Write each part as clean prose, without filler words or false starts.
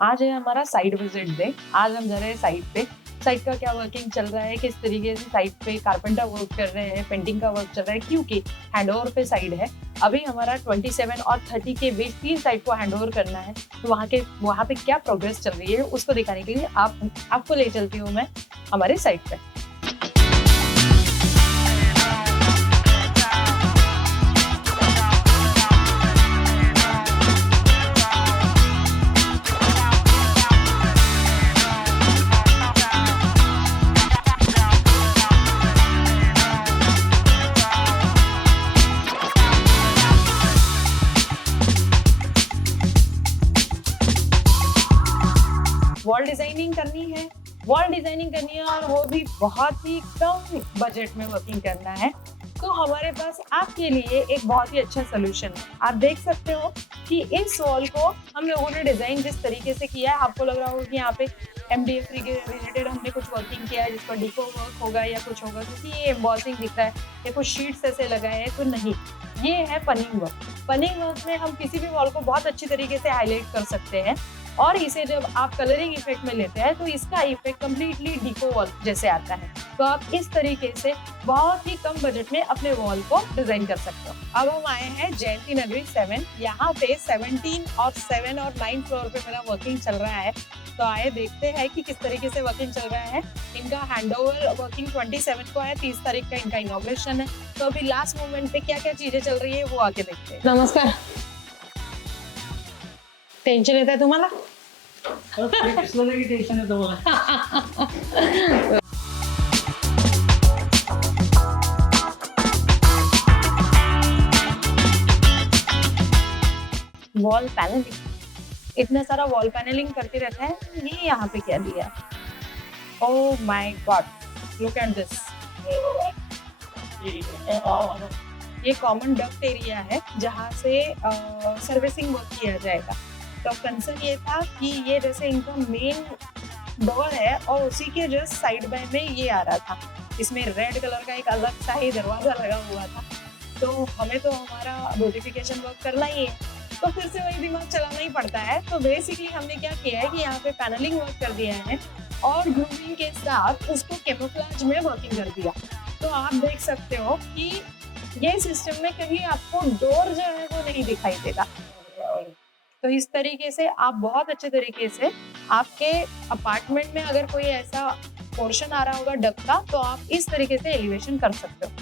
आज है हमारा साइट विजिट डे। आज हम जा रहे हैं साइट पे। साइट का क्या वर्किंग चल रहा है, किस तरीके से साइट पे कारपेंटर वर्क कर रहे हैं, पेंटिंग का वर्क चल रहा है, क्योंकि हैंडओवर पे साइट है। अभी हमारा 27 और 30 के बीच 3 साइट को हैंडओवर करना है। तो वहाँ पे क्या प्रोग्रेस चल रही है उसको दिखाने के लिए आपको ले चलती हूँ मैं हमारे साइट पे। वॉल डिजाइनिंग करनी है और वो भी बहुत ही कम बजट में वर्किंग करना है। तो हमारे पास आपके लिए एक बहुत ही अच्छा सोल्यूशन है। आप देख सकते हो कि इस वॉल को हम लोगों ने डिजाइन जिस तरीके से किया है, आपको लग रहा होगा कि यहाँ पे MDF के रिलेटेड हमने कुछ वर्किंग किया है जिसका डिको वर्क होगा या कुछ होगा, क्योंकि ये एम्बॉसिंग दिख रहा है या कुछ शीट्स ऐसे लगाए हैं। तो नहीं, ये है पनिंग वर्क। पनिंग वर्क में हम किसी भी वॉल को बहुत अच्छी तरीके से हाईलाइट कर सकते हैं और इसे जब आप कलरिंग इफेक्ट में लेते हैं तो इसका इफेक्ट कम्प्लीटली डिको वॉल जैसे आता है। तो आप इस तरीके से बहुत ही कम बजट में अपने वॉल को डिजाइन कर सकते हो। अब हम आए हैं जयंती नगरी 7। यहाँ पे 17 और 7 और 9 फ्लोर पे मेरा वर्किंग चल रहा है। तो आए देखते हैं कि किस तरीके से वर्किंग चल रहा है। इनका हैंडओवर वर्किंग 27 को है, 30 तारीख का इनका इनॉग्रेशन है। तो अभी लास्ट मोमेंट पे क्या क्या चीजें चल रही है वो आके देखते हैं। नमस्कार। टेंशन येत आहे तुम्हाला? टेंशन येतं मला। वॉल पैनलिंग, इतना सारा वॉल पैनलिंग करते रहता है। ये यहाँ पे क्या दिया है? Oh my God, look at this. ये कॉमन डक्ट एरिया है जहाँ से सर्विसिंग वर्क किया जाएगा। तो कंसर्न ये था कि ये जैसे इनका मेन डोर है और उसी के जस्ट साइड बाय में ये आ रहा था। इसमें रेड कलर का एक अलग सा ही दरवाजा लगा हुआ था। तो हमें तो हमारा ब्यूटिफिकेशन वर्क करना ही है, तो फिर से वही दिमाग चलाना ही पड़ता है। तो बेसिकली हमने क्या किया है कि यहाँ पे पैनलिंग वर्क कर दिया है और ग्रूविंग के साथ उसको कैमोफ्लेज में वर्किंग कर दिया। तो आप देख सकते हो कि ये सिस्टम में कहीं आपको डोर जो है वो नहीं दिखाई देगा। तो इस तरीके से आप बहुत अच्छे तरीके से आपके अपार्टमेंट में अगर कोई ऐसा पोर्शन आ रहा होगा डक का, तो आप इस तरीके से एलिवेशन कर सकते हो।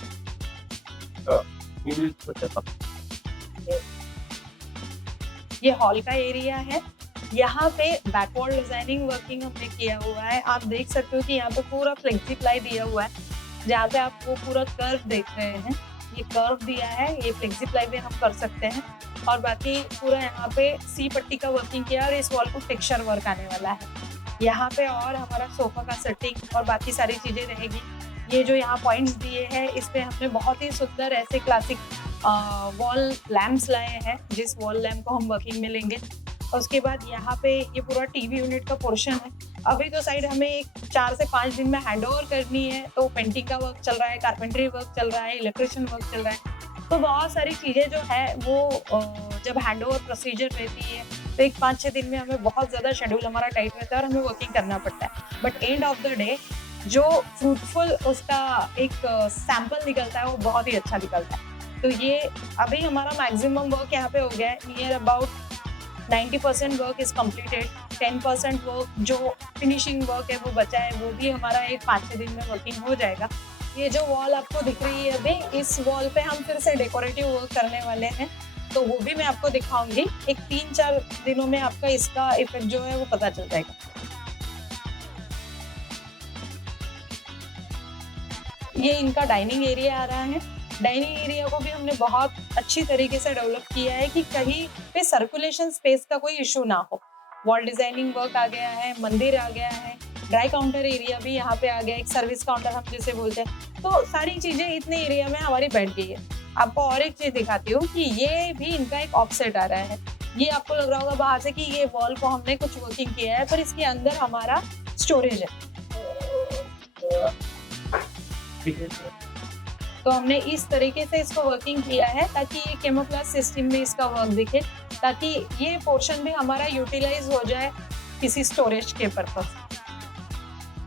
ये हॉल का एरिया है। यहाँ पे बैकवॉल डिजाइनिंग वर्किंग हमने किया हुआ है। आप देख सकते हो कि यहाँ पे पूरा फ्लेक्सी प्लाई दिया हुआ है, जहाँ पे आप वो पूरा कर्व देख रहे हैं। ये कर्व दिया है, ये फ्लेक्सी प्लाई में हम कर सकते हैं। और बाकी पूरा यहाँ पे सी पट्टी का वर्किंग किया और इस वॉल को टेक्सचर वर्क आने वाला है। यहाँ पे और हमारा सोफा का सेटिंग और बाकी सारी चीजें रहेगी। ये जो यहाँ पॉइंट्स दिए हैं, इस पे हमने बहुत ही सुंदर ऐसे क्लासिक वॉल लैम्प्स लाए हैं, जिस वॉल लैम्प को हम वर्किंग में लेंगे। और उसके बाद यहाँ पे ये पूरा टीवी यूनिट का पोर्शन है। अभी तो साइड हमें एक 4 से 5 दिन में हैंडओवर करनी है, तो पेंटिंग का वर्क चल रहा है, कारपेंटरी वर्क चल रहा है, इलेक्ट्रिशियन वर्क चल रहा है। तो बहुत सारी चीजें जो है वो जब हैंडओवर प्रोसीजर रहती है तो एक 5-6 दिन में हमें बहुत ज्यादा शेड्यूल हमारा टाइट रहता है और हमें वर्किंग करना पड़ता है। But end of the day जो फ्रूटफुल उसका एक सैंपल निकलता है वो बहुत ही अच्छा निकलता है। तो ये अभी हमारा मैक्सिमम वर्क यहाँ पे हो गया है। Near about 90% work is completed. 10% work जो फिनिशिंग वर्क है वो बचा है, वो भी हमारा एक 5-6 दिन में वर्किंग हो जाएगा। ये जो वॉल आपको दिख रही है अभी, इस वॉल पे हम फिर से डेकोरेटिव वर्क करने वाले हैं, तो वो भी मैं आपको दिखाऊंगी। एक 3-4 दिनों में आपका इसका इफेक्ट जो है वो पता चल जाएगा। ये इनका डाइनिंग एरिया आ रहा है। डाइनिंग एरिया को भी हमने बहुत अच्छी तरीके से डेवलप किया है कि कहीं पे सर्कुलेशन स्पेस का कोई इशू ना हो। वॉल डिजाइनिंग वर्क आ गया है, मंदिर आ गया है, ड्राई काउंटर एरिया भी यहाँ पे आ गया, एक सर्विस काउंटर हम जिसे बोलते हैं। तो सारी चीजें इतने एरिया में हमारी बैठ गई है। आपको और एक चीज दिखाती हूँ कि ये भी इनका एक ऑफसेट आ रहा है। ये आपको लग रहा होगा बाहर से कि ये वॉल को हमने कुछ वर्किंग किया है, पर इसके अंदर हमारा स्टोरेज है। तो हमने इस तरीके से इसको वर्किंग किया है ताकि ये कैमोफ्लेज सिस्टम में इसका वर्क दिखे, ताकि ये पोर्शन भी हमारा यूटिलाइज हो जाए किसी स्टोरेज के पर्पज।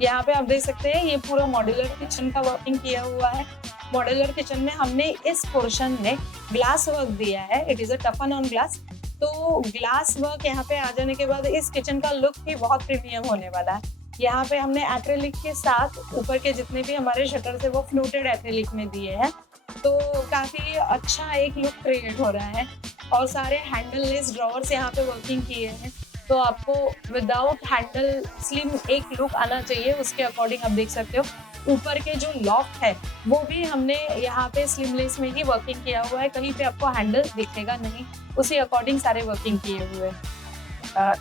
यहाँ पे आप देख सकते हैं ये पूरा मॉड्यूलर किचन का वर्किंग किया हुआ है। मॉड्यूलर किचन में हमने इस पोर्शन में ग्लास वर्क दिया है, it is a टफन on glass. तो ग्लास वर्क यहाँ पे आ जाने के बाद इस किचन का लुक भी बहुत प्रीमियम होने वाला है। यहाँ पे हमने एक्रेलिक के साथ ऊपर के जितने भी हमारे शटर्स है वो फ्लोटेड एक्रेलिक में दिए हैं, तो काफी अच्छा एक लुक क्रिएट हो रहा है। और सारे हैंडल लेस ड्रॉवर्स यहाँ पे वर्किंग किए हैं, तो आपको विदाउट हैंडल स्लिम एक लुक आना चाहिए, उसके अकॉर्डिंग आप देख सकते हो। ऊपर के जो लॉफ्ट है वो भी हमने यहाँ पे स्लिमलेस में ही वर्किंग किया हुआ है, कहीं पे आपको हैंडल दिखेगा नहीं, उसी अकॉर्डिंग सारे वर्किंग किए हुए हैं।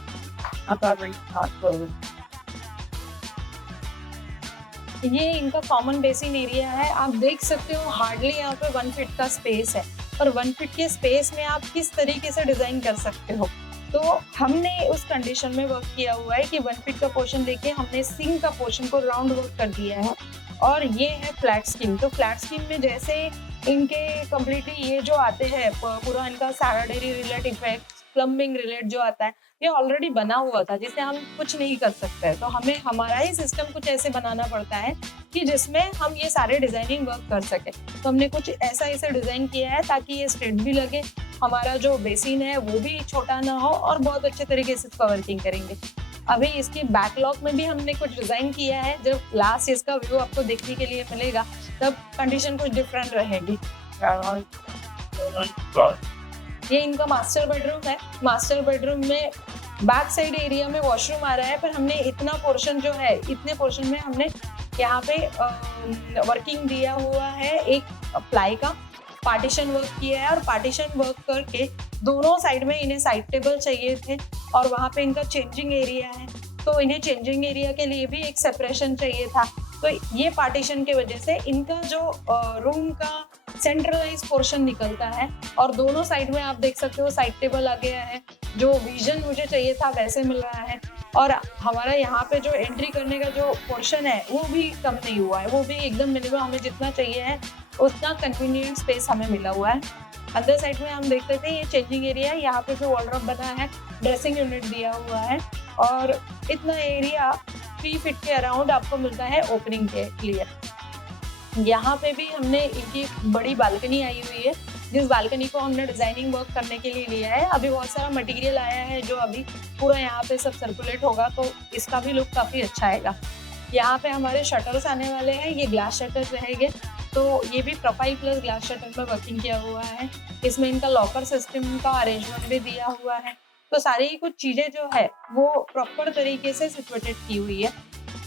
ये इनका कॉमन बेसिन एरिया है, आप देख सकते हो हार्डली यहाँ पे 1 फीट का स्पेस है, और 1 फीट के स्पेस में आप किस तरीके से डिजाइन कर सकते हो। तो हमने उस कंडीशन में वर्क किया हुआ है कि 1 फीट का पोर्शन लेके हमने सिंक का पोर्शन को राउंड वर्क कर दिया है। और ये है फ्लैट स्कीम। तो फ्लैट स्कीम में जैसे इनके कम्प्लीटली ये जो आते हैं पूरा इनका सैराडेरी रिलेट इफेक्ट, प्लम्बिंग रिलेट जो आता है ये ऑलरेडी बना हुआ था, जिसे हम कुछ नहीं कर सकते। तो हमें हमारा ही सिस्टम कुछ ऐसे बनाना पड़ता है कि जिसमें हम ये सारे डिजाइनिंग वर्क कर सके। तो हमने कुछ ऐसा डिजाइन किया है ताकि ये स्ट्रेट भी लगे, हमारा जो बेसिन है वो भी छोटा ना हो, और बहुत अच्छे तरीके से इसका वर्किंग करेंगे। अभी इसकी बैकलॉग में भी हमने कुछ डिजाइन किया है, जब लास्ट इसका व्यू आपको देखने के लिए मिलेगा तब कंडीशन कुछ डिफरेंट रहेगी। ये इनका मास्टर बेडरूम है। मास्टर बेडरूम में बैक साइड एरिया में वॉशरूम आ रहा है, पर हमने इतना पोर्शन जो है, इतने पोर्शन में हमने यहाँ पे वर्किंग दिया हुआ है, एक प्लाई का पार्टीशन वर्क किया है। और पार्टीशन वर्क करके दोनों साइड में इन्हें साइड टेबल चाहिए थे, और वहाँ पे इनका चेंजिंग एरिया है, तो इन्हें चेंजिंग एरिया के लिए भी एक सेपरेशन चाहिए था। तो ये पार्टीशन की वजह से इनका जो रूम का सेंट्रलाइज पोर्शन निकलता है, और दोनों साइड में आप देख सकते हो साइड टेबल आ गया है, जो विजन मुझे चाहिए था वैसे मिल रहा है। और हमारा यहाँ पे जो एंट्री करने का जो पोर्शन है वो भी कम नहीं हुआ है, वो भी एकदम मिनिमम, हमें जितना चाहिए है उतना कन्वीनियंट स्पेस हमें मिला हुआ है। अंदर साइड में हम देख सकते हैं ये चेंजिंग एरिया है, यहाँ पे जो वॉर्डरोब बना है, ड्रेसिंग यूनिट दिया हुआ है, और इतना एरिया 3 फीट के अराउंड आपको मिलता है ओपनिंग के लिए। यहाँ पे भी हमने इनकी बड़ी बालकनी आई हुई है, जिस बालकनी को हमने डिजाइनिंग वर्क करने के लिए लिया है। अभी बहुत सारा मटेरियल आया है जो अभी पूरा यहाँ पे सब सर्कुलेट होगा, तो इसका भी लुक काफ़ी अच्छा आएगा। यहाँ पे हमारे शटर्स आने वाले हैं, ये ग्लास शटर्स रहेंगे, तो ये भी प्रोफाइल प्लस ग्लास शटर में वर्किंग किया हुआ है। इसमें इनका लॉकर सिस्टम का अरेंजमेंट भी दिया हुआ है, तो सारी कुछ चीज़ें जो है वो प्रॉपर तरीके से सिचुएटेड की हुई है।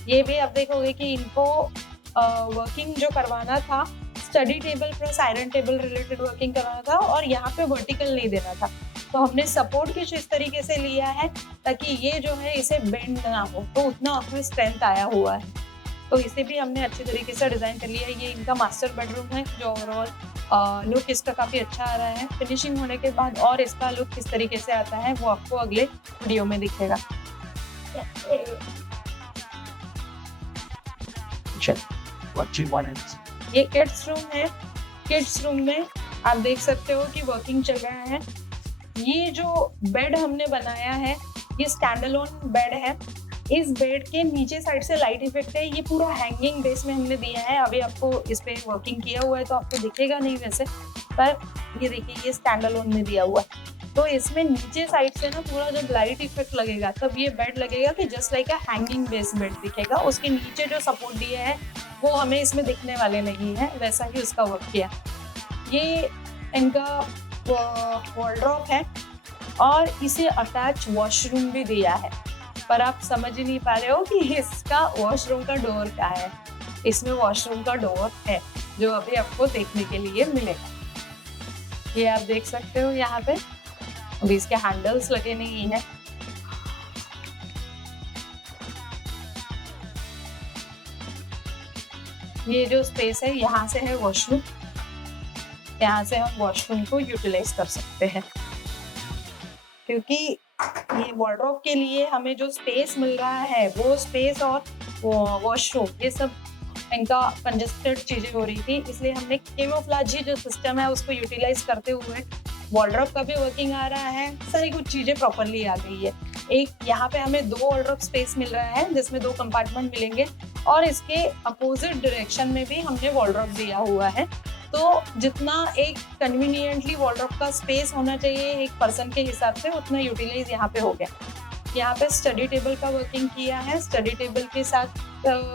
ये भी आप देखोगे कि इनको वर्किंग जो करवाना था, study table plus iron table related working करवाना था, और यहाँ पे वर्टिकल नहीं देना था, तो हमने सपोर्ट कुछ इस तरीके से लिया है ताकि ये जो है इसे बेंड ना हो, तो उतना उसमें स्ट्रेंथ आया हुआ है। तो इसे भी हमने अच्छे तरीके से डिज़ाइन कर लिया है। ये इनका मास्टर बेडरूम है, जो ओवरऑल लुक इसका काफ़ी अच्छा आ रहा है। फिनिशिंग होने के बाद और इसका लुक किस तरीके से आता है वो आपको अगले वीडियो में दिखेगा। ये किड्स रूम है। किड्स रूम में आप देख सकते हो कि वर्किंग चल रहा है। ये जो बेड हमने बनाया है ये स्टैंड अलोन बेड है। इस बेड के नीचे साइड से लाइट इफेक्ट है, ये पूरा हैंगिंग बेस में हमने दिया है। अभी आपको इस पे वर्किंग किया हुआ है तो आपको दिखेगा नहीं वैसे, पर ये देखिए ये स्टैंड अलोन में दिया हुआ है। तो इसमें नीचे साइड से ना पूरा जब लाइट इफेक्ट लगेगा तब ये बेड लगेगा कि जस्ट लाइक अ हैंगिंग बेस बेड दिखेगा। उसके नीचे जो सपोर्ट दिए है वो हमें इसमें दिखने वाले नहीं है, वैसा ही उसका वर्क किया। ये इनका वॉर्डरोब है और इसे अटैच वॉशरूम भी दिया है, पर आप समझ ही नहीं पा रहे हो कि इसका वॉशरूम का डोर क्या है। इसमें वॉशरूम का डोर है जो अभी आपको देखने के लिए मिलेगा। ये आप देख सकते हो यहाँ पे, अभी इसके हैंडल्स लगे नहीं है। ये जो स्पेस है यहाँ से है वॉशरूम, यहाँ से हम वॉशरूम को यूटिलाइज कर सकते हैं, क्योंकि ये वॉर्डरोब के लिए हमें जो स्पेस मिल रहा है वो स्पेस और वॉशरूम ये सब इनका कंजेस्टेड चीज़ें हो रही थी, इसलिए हमने कैमोफ्लेज जो सिस्टम है उसको यूटिलाइज करते हुए वॉर्डरोब का भी वर्किंग आ रहा है, सारी कुछ चीज़ें प्रॉपरली आ गई है। एक यहाँ पे हमें 2 वार्डरोब स्पेस मिल रहा है जिसमें 2 कंपार्टमेंट मिलेंगे और इसके अपोजिट डायरेक्शन में भी हमने वार्डरोब दिया हुआ है। तो जितना एक कन्वीनियंटली वार्डरोब का स्पेस होना चाहिए एक पर्सन के हिसाब से उतना यूटिलाइज यहाँ पे हो गया। यहाँ पे स्टडी टेबल का वर्किंग किया है। स्टडी टेबल के साथ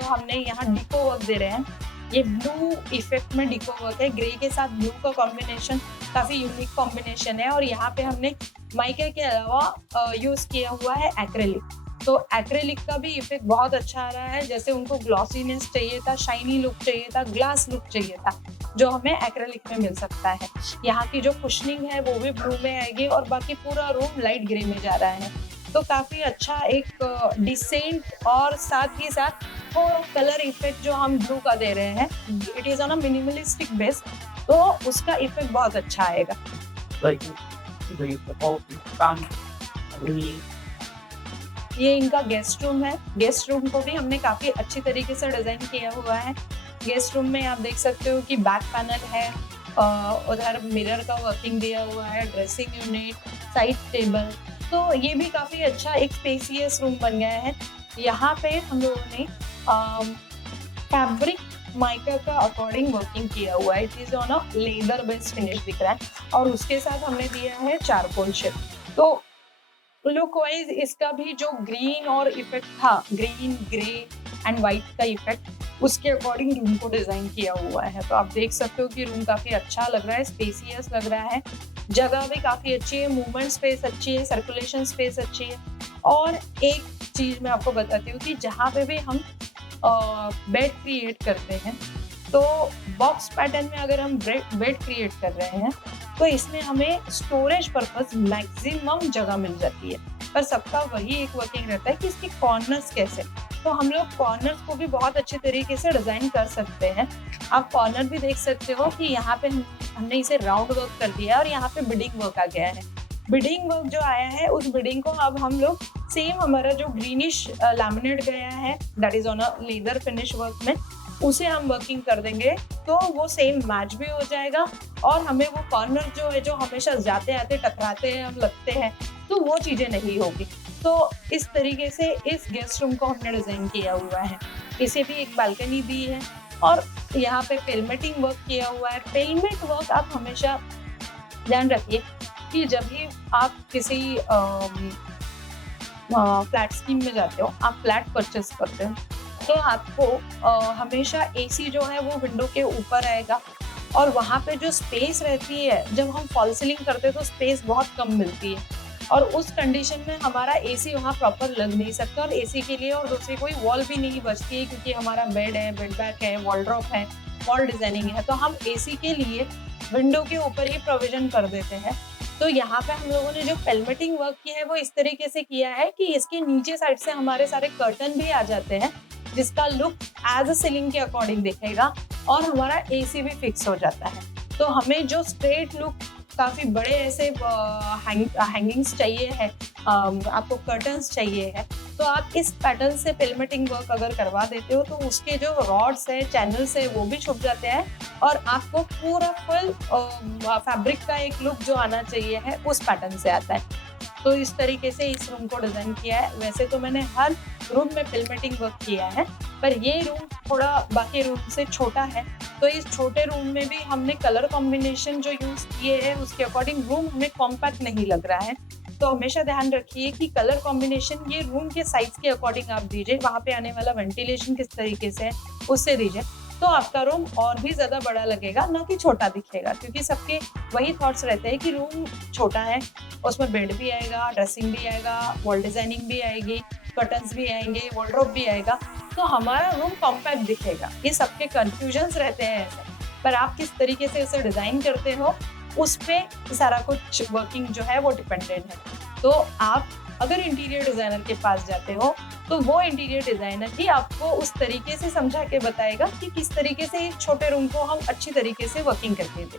हमने यहाँ डिको वर्क दे रहे हैं। ये ब्लू इफेक्ट में डिको वर्क है, ग्रे के साथ ब्लू का कॉम्बिनेशन काफी यूनिक कॉम्बिनेशन है। और यहाँ पे हमने माइका के अलावा यूज किया हुआ है एक्रेलिक। तो एक्रेलिक का भी इफेक्ट बहुत अच्छा आ रहा है। जैसे उनको ग्लॉसीनेस चाहिए था, शाइनी लुक चाहिए था, ग्लास लुक चाहिए था, जो हमें एक्रेलिक में मिल सकता है। यहाँ की जो कुशनिंग है वो भी ब्लू में आएगी और बाकी पूरा रूम लाइट ग्रे में जा रहा है। तो काफी अच्छा एक डिसेंट और साथ ही साथ थोड़ा कलर इफेक्ट जो हम ब्लू का दे रहे हैं, it is on a minimalistic base, तो उसका इफेक्ट बहुत अच्छा आएगा। ये इनका गेस्ट रूम है। गेस्ट रूम को भी हमने काफी अच्छी तरीके से डिजाइन किया हुआ है। गेस्ट रूम में आप देख सकते हो कि बैक पैनल है, उधर मिरर का वर्किंग दिया हुआ है, ड्रेसिंग यूनिट, साइड टेबल, तो ये भी काफी अच्छा एक स्पेसियस रूम बन गया है। यहाँ पे हम लोगों ने फैब्रिक माइका का अकॉर्डिंग वर्किंग किया हुआ है। It is on a leather based finish दिख रहा है और उसके साथ हमने दिया है चारकोल शेप। तो लुक वाइज इसका भी जो ग्रीन और इफेक्ट था, ग्रीन ग्रे एंड व्हाइट का इफेक्ट, उसके अकॉर्डिंग रूम को डिजाइन किया हुआ है। तो आप देख सकते हो कि रूम काफी अच्छा लग रहा है, स्पेसियस लग रहा है, जगह भी काफी अच्छी है, मूवमेंट स्पेस अच्छी है, सर्कुलेशन स्पेस अच्छी है। और एक चीज मैं आपको बताती हूँ कि जहाँ पे भी हम बेड क्रिएट करते हैं, तो बॉक्स पैटर्न में अगर हम बेड क्रिएट कर रहे हैं तो इसमें हमें स्टोरेज पर्पस मैक्सिमम जगह मिल जाती है। पर सबका वही एक वर्किंग रहता है कि इसके कॉर्नर्स कैसे, तो हम लोग कॉर्नर्स को भी बहुत अच्छे तरीके से डिजाइन कर सकते हैं। आप कॉर्नर भी देख सकते हो कि यहाँ पे हमने इसे राउंड वर्क कर दिया है और यहाँ पे बिडिंग वर्क आ गया है। बिडिंग वर्क जो आया है उस बिडिंग को अब हम लोग सेम हमारा जो ग्रीनिश लैमिनेट गया है that is on a leather finish work में, उसे हम वर्किंग कर देंगे तो वो सेम मैच भी हो जाएगा और हमें वो कॉर्नर जो है जो हमेशा जाते आते टकराते हैं, हम लगते हैं, तो वो चीजें नहीं होगी। तो इस तरीके से इस गेस्ट रूम को हमने डिजाइन किया हुआ है। इसे भी एक बालकनी दी है और यहाँ पे पेलमेटिंग वर्क किया हुआ है। पेलमेट वर्क आप हमेशा ध्यान रखिए कि जब भी आप किसी फ्लैट स्कीम में जाते हो, आप फ्लैट परचेस करते हो, तो आपको हमेशा एसी जो है वो विंडो के ऊपर आएगा और वहाँ पे जो स्पेस रहती है, जब हम फॉल सीलिंग करते हैं तो स्पेस बहुत कम मिलती है और उस कंडीशन में हमारा एसी वहाँ प्रॉपर लग नहीं सकता और एसी के लिए और दूसरी कोई वॉल भी नहीं बचती है क्योंकि हमारा बेड है, बेड बैक है, वॉलड्रॉप है, वॉल डिजाइनिंग है, तो हम एसी के लिए विंडो के ऊपर ही प्रोविजन कर देते हैं। तो यहाँ पे हम लोगों ने जो पेलमेटिंग वर्क किया है वो इस तरीके से किया है कि इसके नीचे साइड से हमारे सारे कर्टन भी आ जाते हैं जिसका लुक एज अ सीलिंग के अकॉर्डिंग दिखेगा और हमारा एसी भी फिक्स हो जाता है। तो हमें जो स्ट्रेट लुक काफी बड़े ऐसे हैंगिंग्स चाहिए है, आपको कर्टन्स चाहिए है, तो आप इस पैटर्न से पेलमेटिंग वर्क अगर करवा देते हो तो उसके जो रॉड्स है, चैनल्स है, वो भी छुप जाते हैं और आपको पूरा फुल फैब्रिक का एक लुक जो आना चाहिए है उस पैटर्न से आता है। तो इस तरीके से इस रूम को डिजाइन किया है। वैसे तो मैंने हर रूम में पेलमेटिंग वर्क किया है, पर ये रूम थोड़ा बाकी रूम से छोटा है, तो इस छोटे रूम में भी हमने कलर कॉम्बिनेशन जो यूज किए हैं उसके अकॉर्डिंग रूम हमें कॉम्पैक्ट नहीं लग रहा है। तो हमेशा ध्यान रखिए कि कलर कॉम्बिनेशन ये रूम के साइज के अकॉर्डिंग आप दीजिए, वहाँ पे आने वाला वेंटिलेशन किस तरीके से है उससे दीजिए, तो आपका रूम और भी ज्यादा बड़ा लगेगा, ना कि छोटा दिखेगा। क्योंकि सबके वही थॉट्स रहते हैं कि रूम छोटा है, उसमें बेड भी आएगा, ड्रेसिंग भी आएगा, वॉल डिजाइनिंग भी आएगी, कर्टन्स भी आएंगे, वॉलड्रॉप भी आएगा, तो हमारा रूम कॉम्पैक्ट दिखेगा। ये सबके कंफ्यूजन्स रहते हैं ऐसे, पर आप किस तरीके से उसे डिजाइन करते हो उस पे सारा कुछ वर्किंग जो है वो डिपेंडेंट है। तो आप अगर इंटीरियर डिजाइनर के पास जाते हो तो वो इंटीरियर डिजाइनर ही आपको उस तरीके से समझा के बताएगा कि किस तरीके से एक छोटे रूम को हम अच्छी तरीके से वर्किंग करके दें।